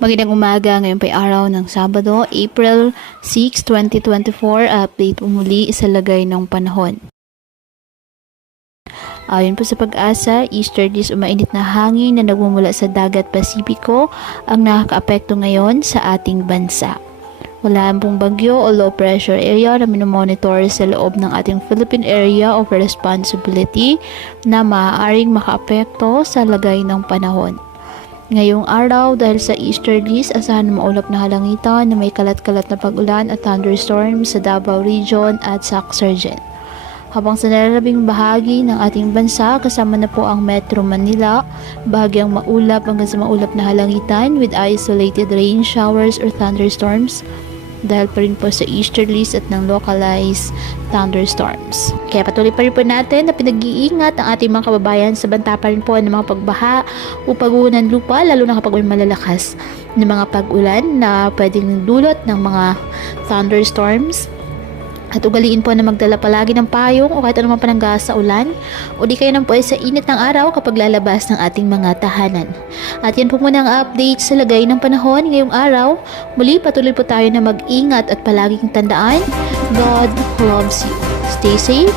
Magandang umaga, ngayon pa'y araw ng Sabado, April 6, 2024. Update po muli sa lagay ng panahon. Ayon po sa Pag-asa, easterlies umainit na hangin na nagmumula sa dagat Pasipiko ang nakakaapekto ngayon sa ating bansa. Wala pong bagyo o low pressure area na minomonitor sa loob ng ating Philippine Area of Responsibility na maaaring makaapekto sa lagay ng panahon. Ngayong araw, dahil sa easterlies, asahan na maulap na halangitan na may kalat-kalat na pag-ulan at thunderstorms sa Davao Region at sa Exargent. Habang sa nalalabing bahagi ng ating bansa, kasama na po ang Metro Manila, bahagyang maulap hanggang sa maulap na halangitan with isolated rain showers or thunderstorms dahil pa rin po sa easterlies at ng localized thunderstorms. Kaya patuloy pa rin po natin na pinag-iingat ang ating mga kababayan sa banta pa rin po ng mga pagbaha o pag-uho ng lupa, lalo na kapag may malalakas na mga pag-ulan na pwedeng dulot ng mga thunderstorms. At ugaliin po na magdala palagi ng payong o kahit anumang panangga sa ulan o di kayo nang po ay sa init ng araw kapag lalabas ng ating mga tahanan. At yan po muna ang update sa lagay ng panahon ngayong araw. Muli patuloy po tayo na mag-ingat at palaging tandaan, God loves you. Stay safe